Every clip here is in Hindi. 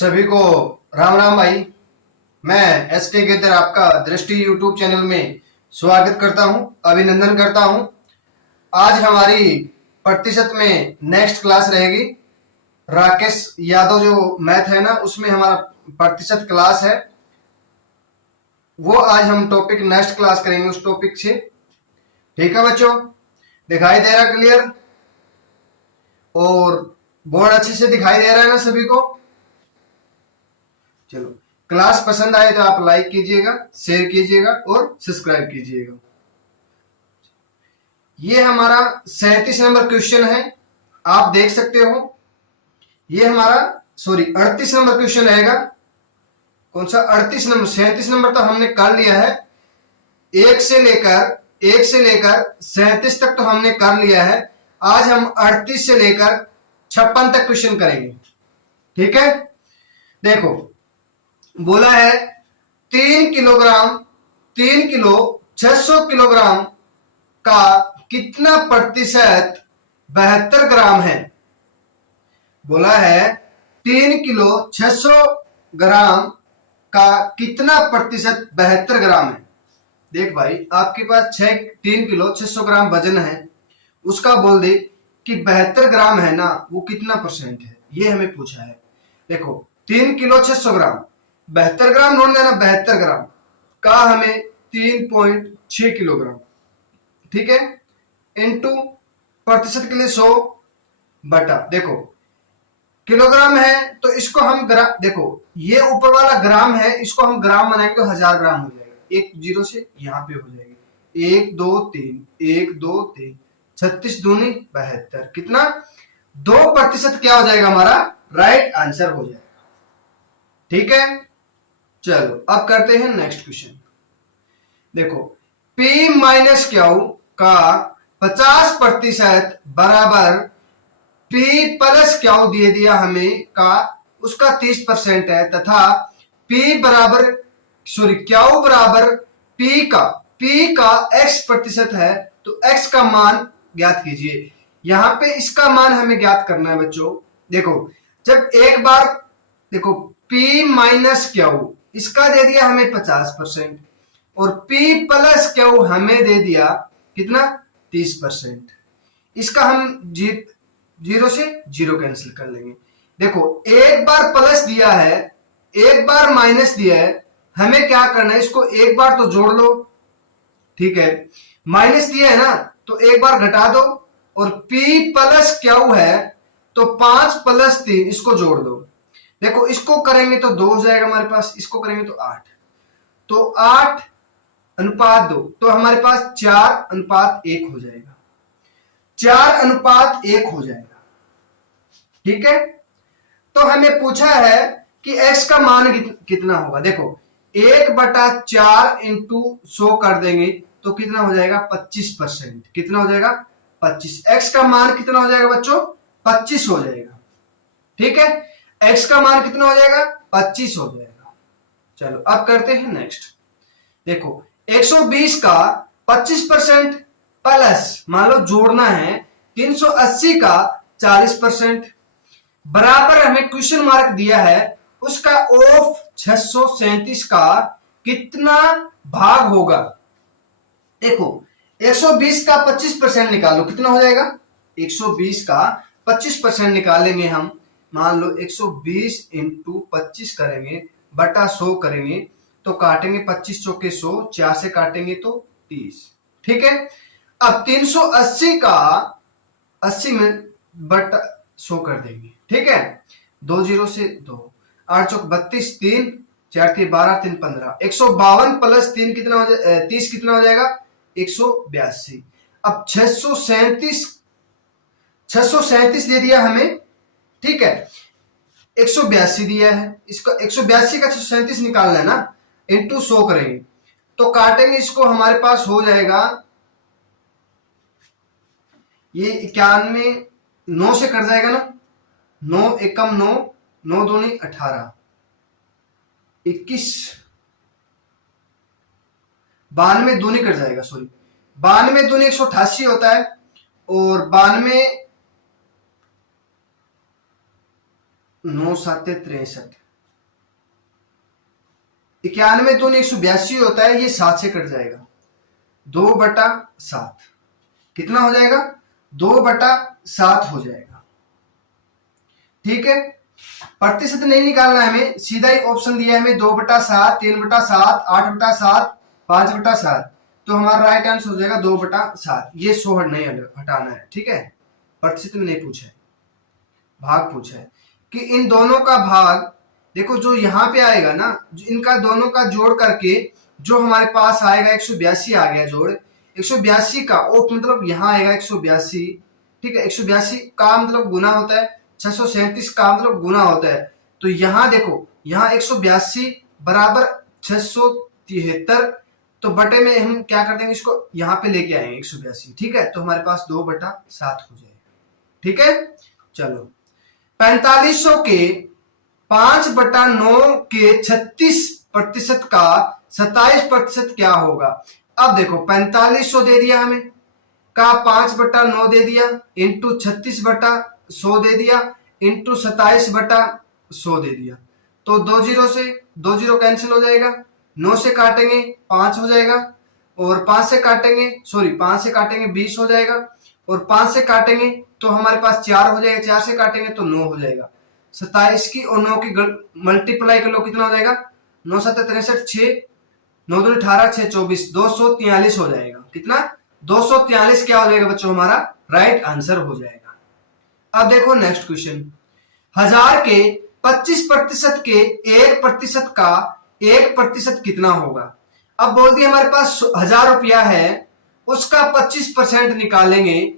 सभी को राम राम भाई। मैं एसके केतर आपका दृष्टि यूट्यूब चैनल में स्वागत करता हूं, अभिनंदन करता हूं। आज हमारी प्रतिशत में नेक्स्ट क्लास रहेगी। राकेश यादव जो मैथ है ना, उसमें हमारा प्रतिशत क्लास है। वो आज हम टॉपिक नेक्स्ट क्लास करेंगे उस टॉपिक से। ठीक है बच्चों, दिखाई दे रहा क्लियर? और बोर्ड अच्छे से दिखाई दे रहा है ना सभी को? चलो, क्लास पसंद आए तो आप लाइक कीजिएगा, शेयर कीजिएगा और सब्सक्राइब कीजिएगा। ये हमारा 37 नंबर क्वेश्चन है, आप देख सकते हो। ये हमारा 38 नंबर क्वेश्चन रहेगा। कौन सा 38 नंबर? 37 नंबर तो हमने कर लिया है। एक से लेकर 37 तक तो हमने कर लिया है। आज हम 38 से लेकर 56 तक क्वेश्चन करेंगे। ठीक है, देखो बोला है 3 किलो 600 किलोग्राम का कितना प्रतिशत 72 ग्राम है। बोला है 3 किलो 600 ग्राम का कितना प्रतिशत 72 ग्राम है। देख भाई, आपके पास 3 किलो 600 ग्राम वजन है, उसका बोल दे कि 72 ग्राम है ना, वो कितना परसेंट है, ये हमें पूछा है। देखो 3 किलो 600 ग्राम, 72 ग्राम नोट देना, 72 ग्राम का हमें 3.6 किलोग्राम। ठीक है, इनटू प्रतिशत के लिए 100 बटा, देखो किलोग्राम है तो इसको हम ग्राम, देखो ये ऊपर वाला ग्राम है, इसको हम ग्राम बनाएंगे तो 1000 ग्राम हो जाएगा। एक जीरो से यहाँ पे हो जाएगी 1 2 3 1 2 3 36 दूनी 72, कितना 2% क्या हो जाएगा हमारा राइट आंसर हो जाएगा। ठीक है, चलो अब करते हैं नेक्स्ट क्वेश्चन। देखो P माइनस क्यू का 50% बराबर P प्लस क्यू दे दिया हमें का उसका 30% है, तथा P बराबर क्यू बराबर P का X प्रतिशत है, तो X का मान ज्ञात कीजिए। यहां पे इसका मान हमें ज्ञात करना है बच्चों। देखो जब एक बार, देखो P माइनस क्यू इसका दे दिया हमें 50% और P प्लस क्यू हमें दे दिया कितना 30%। इसका हम जीरो से जीरो कैंसिल कर लेंगे। देखो एक बार प्लस दिया है, एक बार माइनस दिया है, हमें क्या करना है, इसको एक बार तो जोड़ लो। ठीक है, माइनस दिया है ना तो एक बार घटा दो, और P प्लस क्यू है तो 5 प्लस 3 इसको जोड़ दो। देखो इसको करेंगे तो 2 हो जाएगा हमारे पास, इसको करेंगे तो 8, तो 8 अनुपात 2, तो हमारे पास 4:1 हो जाएगा, 4:1 हो जाएगा। ठीक है, तो हमें पूछा है कि x का मान कितना होगा। देखो 1/4 इंटू 100 कर देंगे तो कितना हो जाएगा 25%। कितना हो जाएगा 25। x का मान कितना हो जाएगा बच्चों 25 हो जाएगा। ठीक है, x का मान कितना हो जाएगा 25 हो जाएगा। चलो अब करते हैं नेक्स्ट। देखो 120 का 25% प्लस, मान लो जोड़ना है 380 का 40% बराबर हमें क्वेश्चन मार्क दिया है, उसका ऑफ 637 का कितना भाग होगा। देखो 120 का 25% निकालो, कितना हो जाएगा 120 का 25% निकालेंगे हम। मान लो 120 इंटू 25 करेंगे बटा 100 करेंगे तो काटेंगे 25 चौके 100, 4 से काटेंगे तो 30। ठीक है, अब 380 का 80 में बटा 100 कर देंगे। ठीक है, 2 जीरो से 2, 8 चौक 32, 3 4 3 12 3 15, 152 प्लस 3 कितना हो जाएगा 30, कितना हो जाएगा 182। अब 637 दे दिया हमें। ठीक है, 182 दिया है, इसका 182 का 637 निकालना है ना, इंटू 100 करेंगे तो काटेंगे इसको, हमारे पास हो जाएगा ये 91, 9 से कट जाएगा ना, 9 एकम 9, 9 दूनी 18, 21, 92 दूनी कट जाएगा, सॉरी 92 दूनी 188 होता है, और 92 9 7 63, 91 दूनी 182 होता है, ये 7 से कट जाएगा, 2/7 कितना हो जाएगा, 2/7 हो जाएगा। ठीक है, प्रतिशत नहीं निकालना है हमें, सीधा ही ऑप्शन दिया है हमें 2/7, 3/7, 8/7, 5/7, तो हमारा राइट आंसर हो जाएगा 2/7। ये 100 नहीं हटाना है। ठीक है, प्रतिशत में नहीं पूछा है, भाग पूछा है कि इन दोनों का भाग, देखो जो यहाँ पे आएगा ना, इनका दोनों का जोड़ करके जो हमारे पास आएगा 182 आ गया जोड़, 182 का मतलब यहाँ आएगा 182। ठीक है, 182 का मतलब गुना होता है, 637 का मतलब गुना होता है। तो यहाँ देखो, यहाँ 182 बराबर 673, तो बटे में हम क्या कर देंगे, इसको यहाँ पे लेके आएंगे 182। ठीक है, तो हमारे पास 2/7 हो जाएगा। ठीक है, चलो 4500 के 5/9 के 36% का 27% क्या होगा। अब देखो 4500 दे दिया हमें, का 5/9 दे दिया, इंटू 36/100 दे दिया, इंटू 27/100 दे दिया, तो 2 जीरो से 2 जीरो कैंसिल हो जाएगा, 9 से काटेंगे 5 हो जाएगा, और 5 से काटेंगे 5 से काटेंगे 20 हो जाएगा, और 5 से काटेंगे तो हमारे पास 4 हो जाएगा, 4 से काटेंगे तो 9 हो जाएगा। 27 की और 9 की मल्टीप्लाई कर लो, कितना हो जाएगा, 9 7 63, 6 9 2 18, 6 24, 243 हो जाएगा। कितना, 243 क्या हो जाएगा बच्चों, हमारा राइट आंसर हो जाएगा। अब देखो नेक्स्ट क्वेश्चन, 1000 के 25% के 1% का 1% कितना होगा। अब बोल दिया हमारे पास 1000 रुपया है, उसका 25% निकालेंगे,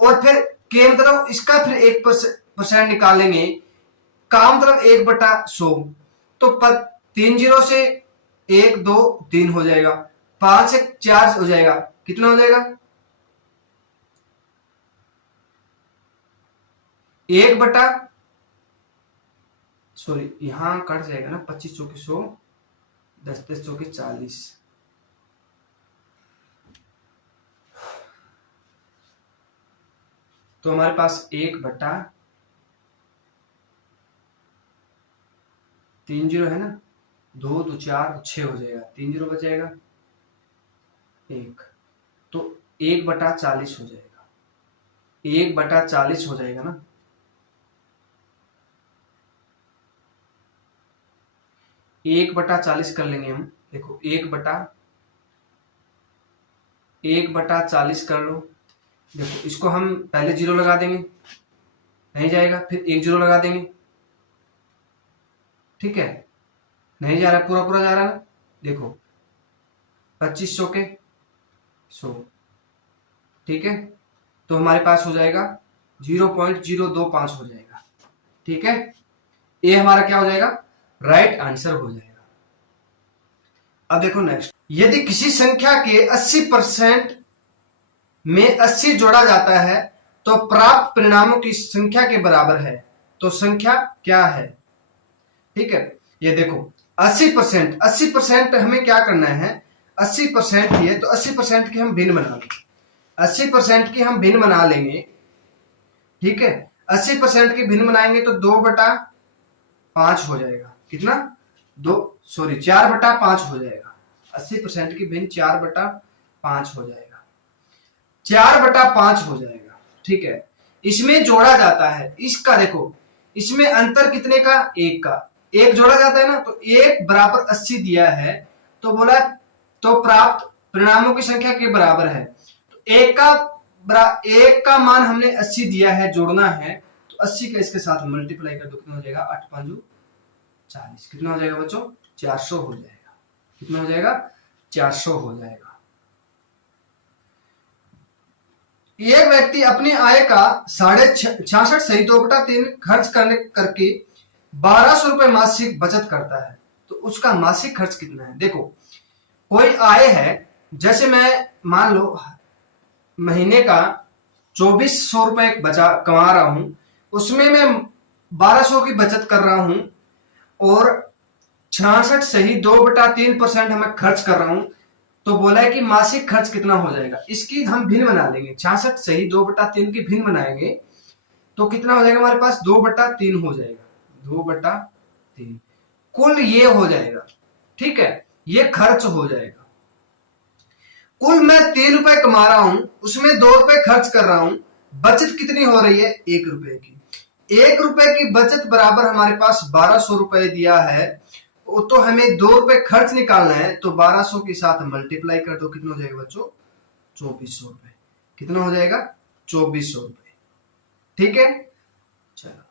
और फिर के मतलब इसका फिर 1% निकालेंगे, का मतलब 1/100, तो 3 जीरो से 1 2 3 हो जाएगा, 5 से 4 हो जाएगा, कितना हो जाएगा, यहां कट जाएगा ना, 25 चौके 100, 10 10 चौके 40, तो हमारे पास 1/3 जीरो है ना, 2 2 4 6 हो जाएगा, 3 जीरो बच जाएगा 1, तो 1/40 हो जाएगा, 1/40 हो जाएगा ना। 1/40 कर लेंगे हम, देखो 1/40 कर लो, देखो इसको हम पहले जीरो लगा देंगे, नहीं जाएगा, फिर 1 जीरो लगा देंगे। ठीक है, नहीं जा रहा, पूरा पूरा जा रहा है ना, देखो 2500 के 100। ठीक है, तो हमारे पास हो जाएगा 0.025 हो जाएगा। ठीक है, ये हमारा क्या हो जाएगा, राइट आंसर हो जाएगा। अब देखो नेक्स्ट, यदि किसी संख्या के 80% में 80 जोड़ा जाता है तो प्राप्त परिणामों की संख्या के बराबर है, तो संख्या क्या है। ठीक है, ये देखो 80% हमें क्या करना है, 80% ही है तो 80% की हम भिन्न बना लेंगे, 80% की हम भिन्न बना लेंगे। ठीक है, 80% की भिन्न बनाएंगे तो 2/5 हो जाएगा, कितना 4/5 हो जाएगा, 80% की भिन्न 4/5 हो जाएगा, 4/5 हो जाएगा। ठीक है, इसमें जोड़ा जाता है, इसका देखो इसमें अंतर कितने का, 1 का, 1 जोड़ा जाता है ना, तो 1 बराबर 80 दिया है, तो बोला तो प्राप्त परिणामों की संख्या के बराबर है, तो 1 का मान हमने 80 दिया है, जोड़ना है, तो 80 का इसके साथ मल्टीप्लाई कर दो, कितना हो जाएगा, 8 5 40, कितना हो जाएगा बच्चों, 400 हो जाएगा, कितना हो जाएगा, 400 हो जाएगा। एक व्यक्ति अपनी आय का 66 सही 2/3 खर्च करके 1200 रुपए मासिक बचत करता है, तो उसका मासिक खर्च कितना है। देखो कोई आय है, जैसे मैं मान लो महीने का 2400 रुपए बचा कमा रहा हूं, उसमें मैं 1200 की बचत कर रहा हूं, और 66 सही 2/3% हमें खर्च कर रहा हूं, तो बोला है कि मासिक खर्च कितना हो जाएगा। इसकी हम भिन्न बना लेंगे, 66 सही 2/3 की भिन्न बनाएंगे, तो कितना हो जाएगा हमारे पास, 2/3 हो जाएगा, 2/3 कुल ये हो जाएगा, ठीक है, ये खर्च हो जाएगा। कुल मैं 3 रुपए कमा रहा हूं, उसमें 2 रुपए खर्च कर रहा हूं, बचत कितनी हो रही है? 1 रुपए की। 1 रुपए की बचत बराबर हमारे पास 1200 रुपए दिया है, तो हमें 2 रुपए खर्च निकालना है, तो 1200 के साथ मल्टीप्लाई कर दो, कितना हो जाएगा बच्चों? 2400 रुपए। कितना हो जाएगा? 2400 रुपए। ठीक है, चलो।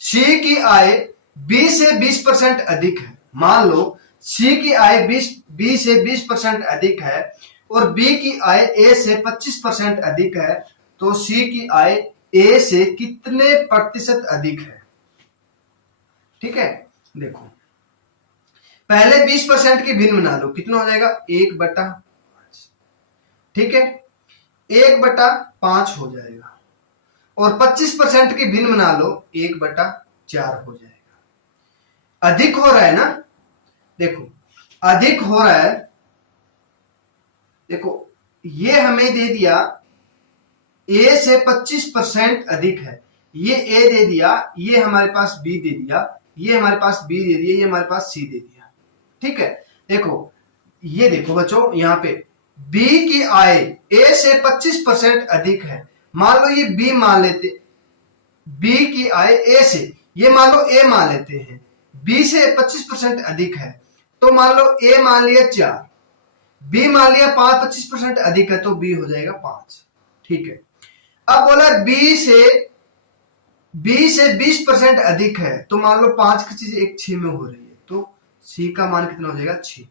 सी की आय 20 से 20% अधिक है। मान लो सी की आय 20 से 20% अधिक है और बी की आय ए से 25% अधिक है, तो सी की आय ए से कितने प्रतिशत अधिक है? ठीक है, देखो पहले 20% की भिन्न बना लो, कितना हो जाएगा? 1/5। ठीक है, 1/5 हो जाएगा। और 25% की भिन्न बना लो, 1/4 हो जाएगा। अधिक हो रहा है ना, देखो अधिक हो रहा है। देखो ये हमें दे दिया ए से 25% अधिक है, ये ए दे दिया, ये हमारे पास बी दे दिया, ये हमारे पास बी दे दिया, ये हमारे पास सी दे दिया। ठीक है, देखो ये देखो बच्चों, यहां पे बी की आय ए से 25% अधिक है। मान लो ये बी मान लेते, बी की आय ए से, ये मान लो ए मान लेते हैं, बी से 25% अधिक है, तो मान लो ए मान लिया 4, बी मान लिया 25% अधिक है, तो बी हो जाएगा 5। ठीक है, अब बोला बी से 20% अधिक है, तो मान लो 5 की चीज 1 6 में हो रही है, तो सी का मान कितना हो जाएगा? 6।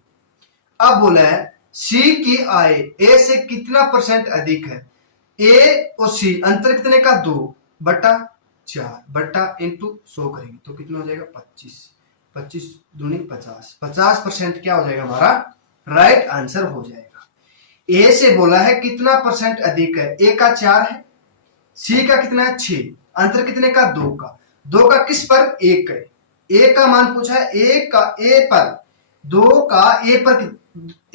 अब बोला है सी की आय ए से कितना परसेंट अधिक है? ए और सी अंतर कितने का? 2/4 बट्टा इंटू 100 करेंगे तो कितना हो जाएगा? 25। 25 दूनी 50। 50% क्या हो जाएगा हमारा? राइट आंसर हो जाएगा। ए से बोला है कितना परसेंट अधिक है? ए का 4 है, सी का कितना है? 6। अंतर कितने का? 2 का। 2 का किस पर? 1 है। ए का मान पूछा है, ए का ए पर, 2 का ए पर,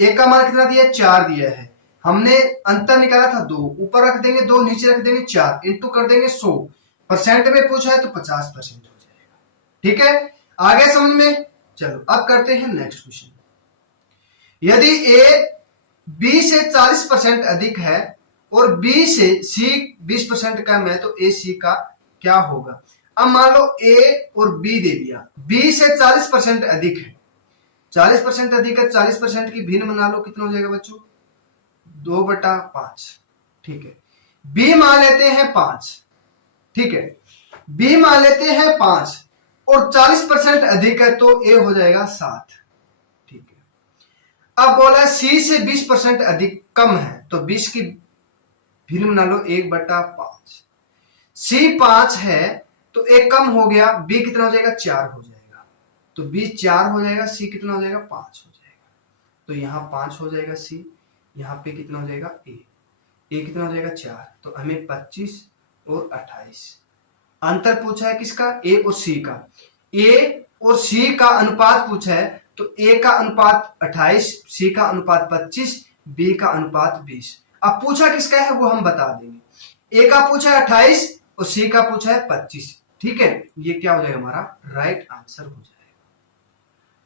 ए का मान कितना दिया? 4 दिया है। हमने अंतर निकाला था 2, ऊपर रख देंगे 2, नीचे रख देंगे 4, इंटू कर देंगे 100। परसेंट में पूछा है तो 50% हो जाएगा। ठीक है, आगे समझ में? चलो अब करते हैं नेक्स्ट क्वेश्चन। यदि ए बी से 40% अधिक है और बी से सी 20% कम है, तो ए सी का क्या होगा? अब मान लो ए और बी दे दिया, बी से 40% अधिक है, 40% अधिक है, 40% की भिन्न बना लो, कितना हो जाएगा बच्चों? 2/5। ठीक है, बी मान लेते हैं 5। ठीक है, बी मान लेते हैं 5 और 40% अधिक है, तो ए हो जाएगा 7। ठीक है, अब बोला सी से 20% अधिक कम है, तो 20 की भिन्न बना लो, 1/5। सी 5 है तो एक कम हो गया, बी कितना हो जाएगा? 4 हो जाएगा, तो बी 4 हो जाएगा, सी कितना हो जाएगा? 5 हो जाएगा, तो यहाँ 5 हो जाएगा सी, यहाँ पे कितना हो जाएगा? ए कितना हो जाएगा? 4, तो हमें 25 और 28 अंतर पूछा है किसका? ए और सी का। ए और सी का अनुपात पूछा है, तो ए का अनुपात 28, सी का अनुपात 25, बी का अनुपात 20। अब पूछा किसका है वो हम बता देंगे। ए का पूछा है 28 और सी का पूछा है 25। ठीक है, ये क्या हो जाएगा? हमारा राइट आंसर हो जाएगा।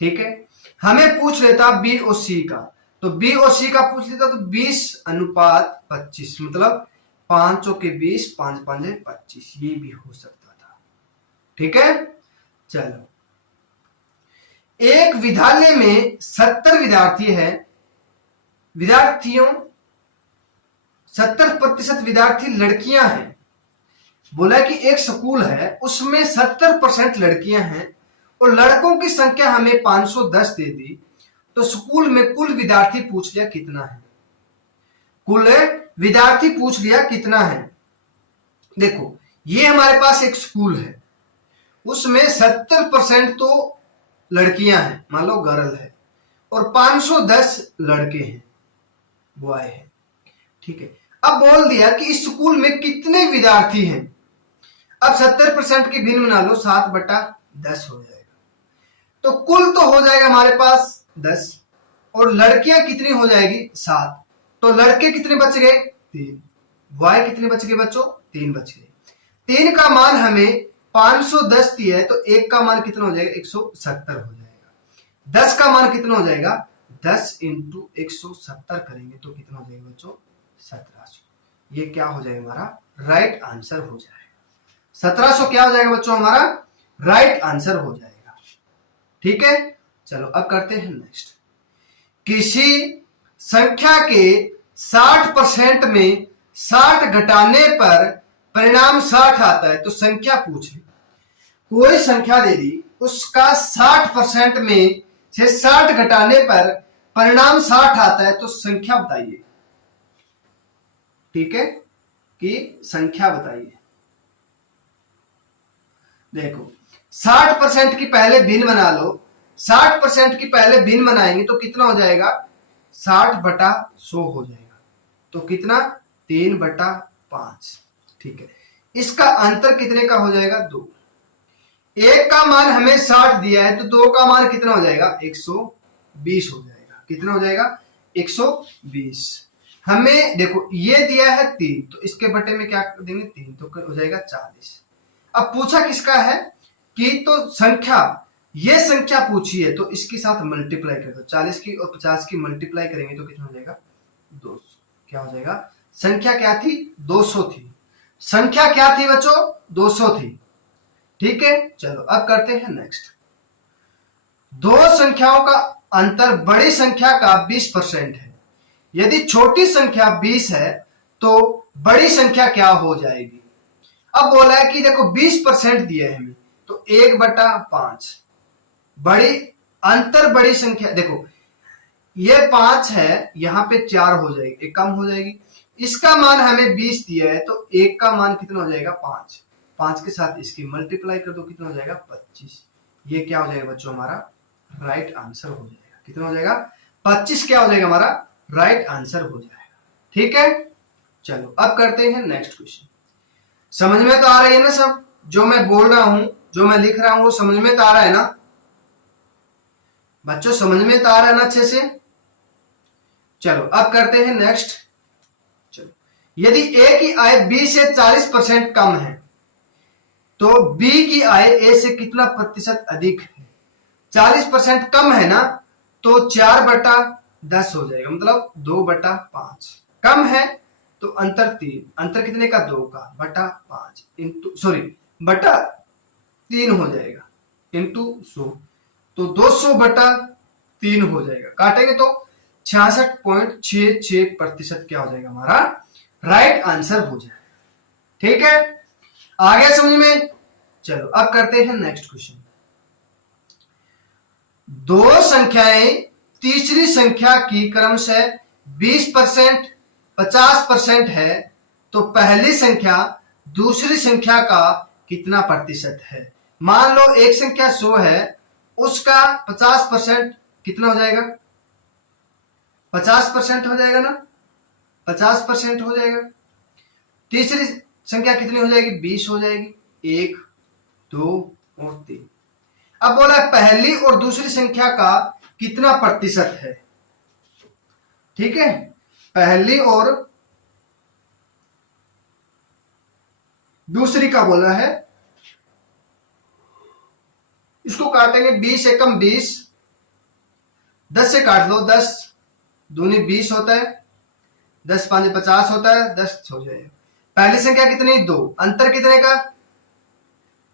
ठीक है, हमें पूछ लेता बी और सी का, तो बी और सी का पूछ लेता तो 20/25, मतलब 5 चौके 20, 5 5 25, ये भी हो सकता था। ठीक है, चलो। एक विद्यालय में 70 विद्यार्थी है, 70% विद्यार्थी लड़कियां हैं। बोला कि एक स्कूल है, उसमें 70% लड़कियां हैं और लड़कों की संख्या हमें 510 दे दी, तो स्कूल में कुल विद्यार्थी पूछ लिया कितना है? कुल विद्यार्थी पूछ लिया कितना है? देखो ये हमारे पास एक स्कूल है, उसमें 70% तो लड़कियां हैं, मान लो गर्ल है, और 510 लड़के हैं, बॉय है। ठीक है, अब बोल दिया कि इस स्कूल में कितने विद्यार्थी हैं। अब 70% की भिन्न बना लो, 7/10 हो जाएगा, तो कुल तो हो जाएगा हमारे पास 10 और लड़कियां कितनी हो जाएगी? 7। तो लड़के कितने बच गए? 3। बॉय कितने बच गए बच्चों? 3 बच गए। 3 का मान हमें 510 दिया है तो 1 का मान कितना हो जाएगा 170 हो जाएगा। 10 का मान कितना हो जाएगा 10 इंटू 170 करेंगे तो कितना हो जाएगा बच्चों 1700। ये क्या हो जाएगा हमारा राइट आंसर हो जाएगा। 1700 क्या हो जाएगा बच्चों हमारा राइट आंसर हो जाएगा। ठीक है, चलो अब करते हैं नेक्स्ट। किसी संख्या के 60% में 60 घटाने पर परिणाम 60 आता है तो संख्या पूछ ली। कोई संख्या दे दी, उसका 60% में से 60 घटाने पर परिणाम 60 आता है तो संख्या बताइए। ठीक है, कि संख्या बताइए। देखो 60% की पहले भिन्न बना लो, 60% की पहले भिन्न बनाएंगे तो कितना हो जाएगा 60/100 हो जाएगा। तो कितना 3/5। ठीक है, इसका अंतर कितने का हो जाएगा 2। 1 का मान हमें 60 दिया है तो 2 का मान कितना हो जाएगा 120 हो जाएगा। कितना हो जाएगा 120। हमें देखो ये दिया है 3 तो इसके बटे में क्या देंगे 3 तो हो जाएगा 40। अब पूछा किसका है कि तो संख्या, ये संख्या पूछी है तो इसके साथ मल्टीप्लाई कर दो। 40 की और 50 की मल्टीप्लाई करेंगे तो कितना हो जाएगा 200। क्या हो जाएगा संख्या क्या थी 200 थी। संख्या क्या थी बच्चों 200 थी। ठीक है, चलो अब करते हैं नेक्स्ट। दो संख्याओं का अंतर बड़ी संख्या का 20% है। यदि छोटी संख्या 20 है तो बड़ी संख्या क्या हो जाएगी। अब बोला है कि देखो 20% दिया है हमें तो 1/5 बड़ी अंतर बड़ी संख्या। देखो ये 5 है, यहां पे 4 हो जाएगी, एक कम हो जाएगी। इसका मान हमें 20 दिया है तो 1 का मान कितना हो जाएगा 5। 5 के साथ इसकी मल्टीप्लाई कर दो कितना हो जाएगा 25। ये क्या हो जाएगा बच्चों हमारा राइट आंसर हो जाएगा। कितना हो जाएगा 25 क्या हो जाएगा हमारा राइट आंसर हो जाएगा। ठीक है, चलो अब करते हैं नेक्स्ट क्वेश्चन। समझ में तो आ रही है ना सब, जो मैं बोल रहा हूं जो मैं लिख रहा हूं वो समझ में तो आ रहा है ना बच्चों, समझ में तो आ रहा है ना अच्छे से। चलो अब करते हैं नेक्स्ट। चलो यदि ए की आय बी से 40% कम है तो बी की आय ए से कितना प्रतिशत अधिक है। 40% कम है ना तो 4/10 हो जाएगा, मतलब 2/5। कम है तो अंतर 3, अंतर कितने का 2 का बटा 5 इंटू बटा 3 हो जाएगा इंटू 100 तो 200/3 हो जाएगा। काटेंगे तो 66.66% क्या हो जाएगा हमारा राइट आंसर हो जाएगा। ठीक है, आ गया समझ में। चलो अब करते हैं नेक्स्ट क्वेश्चन। दो संख्याएं तीसरी संख्या की क्रमशः 20%, 50% है तो पहली संख्या दूसरी संख्या का कितना प्रतिशत है। मान लो एक संख्या 100 है, उसका 50% कितना हो जाएगा 50% हो जाएगा ना, 50% हो जाएगा। तीसरी संख्या कितनी हो जाएगी 20 हो जाएगी। 1, 2 और 3। अब बोला पहली और दूसरी संख्या का कितना प्रतिशत है। ठीक है, पहली और दूसरी का बोला है। इसको काटेंगे 20 एकम 20, 10 से काट लो 10 दूनी 20 होता है, 10 5 50 होता है, 10 हो जाएगा। पहली संख्या कितनी 2, अंतर कितने का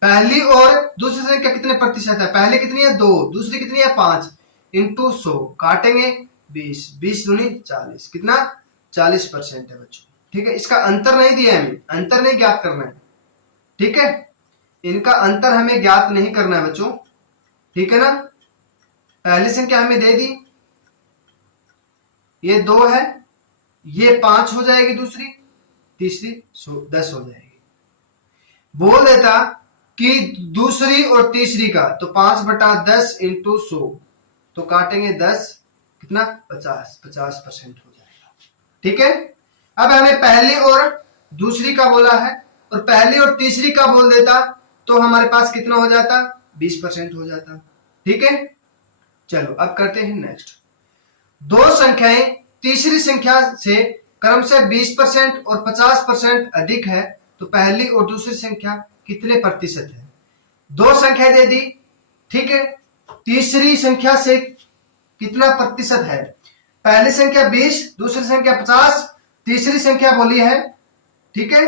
पहली और दूसरी संख्या कितने प्रतिशत है। पहली कितनी है 2, दूसरी कितनी है 5 इंटू 100 काटेंगे 20, 20 दूनी 40, कितना 40% है बच्चों। ठीक है, इसका अंतर नहीं दिया है, हमें अंतर नहीं ज्ञात करना है। ठीक है, इनका अंतर हमें ज्ञात नहीं करना है बच्चों। ठीक है ना, पहली संख्या हमें दे दी ये 2 है, ये 5 हो जाएगी, दूसरी तीसरी 10 हो जाएगी। बोल देता कि दूसरी और तीसरी का तो 5/10 इंटू 100 तो काटेंगे 10 कितना 50% हो जाएगा। ठीक है, अब हमें पहली और दूसरी का बोला है और पहली और तीसरी का बोल देता तो हमारे पास कितना हो जाता 20% हो जाता। ठीक है, चलो अब करते हैं नेक्स्ट। दो संख्याएं तीसरी संख्या से क्रमशः 20% और 50% अधिक है तो पहली और दूसरी संख्या कितने प्रतिशत है। दो संख्या दे दी, ठीक है। तीसरी संख्या से कितना प्रतिशत है? पहली संख्या 20, दूसरी संख्या 50, तीसरी संख्या बोली है, ठीक है।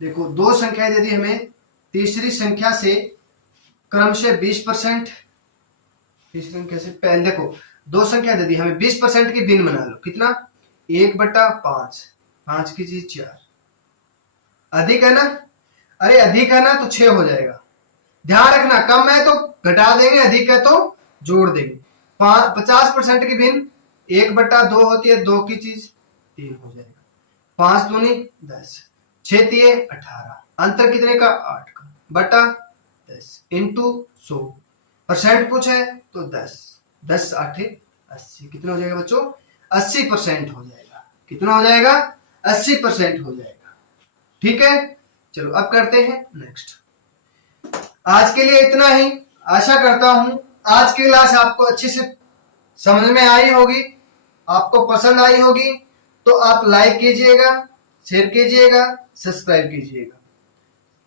देखो दो संख्या दे दी हमें, तीसरी संख्या से क्रम से 20%, तीसरी संख्या से पहले देखो दो संख्या दे दी हमें, 20% की भिन्न बना लो। कितना? 1/5, 5 की चीज 4, अधिक है ना? अरे अधिक है ना तो 6 हो जाएगा। ध्यान रखना, कम है तो घटा देंगे, अधिक है तो जोड़ देंगे। 50% की भिन्न 1/2 होती है, 2 की चीज 3 हो जाएगा। 5 दूनी 10, 6 तिये 18, अंतर कितने का? 8 का, बटा 10 इंटू 100, परसेंट कुछ है तो 10, 10 8 80, कितना हो जाएगा बच्चों? 80% हो जाएगा। कितना हो जाएगा? 80% हो जाएगा, ठीक है। चलो अब करते हैं नेक्स्ट। आज के लिए इतना ही। आशा करता हूं आज की क्लास आपको अच्छे से समझ में आई होगी, आपको पसंद आई होगी। तो आप लाइक कीजिएगा, शेयर कीजिएगा, सब्सक्राइब कीजिएगा।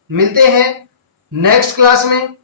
मिलते हैं नेक्स्ट क्लास में।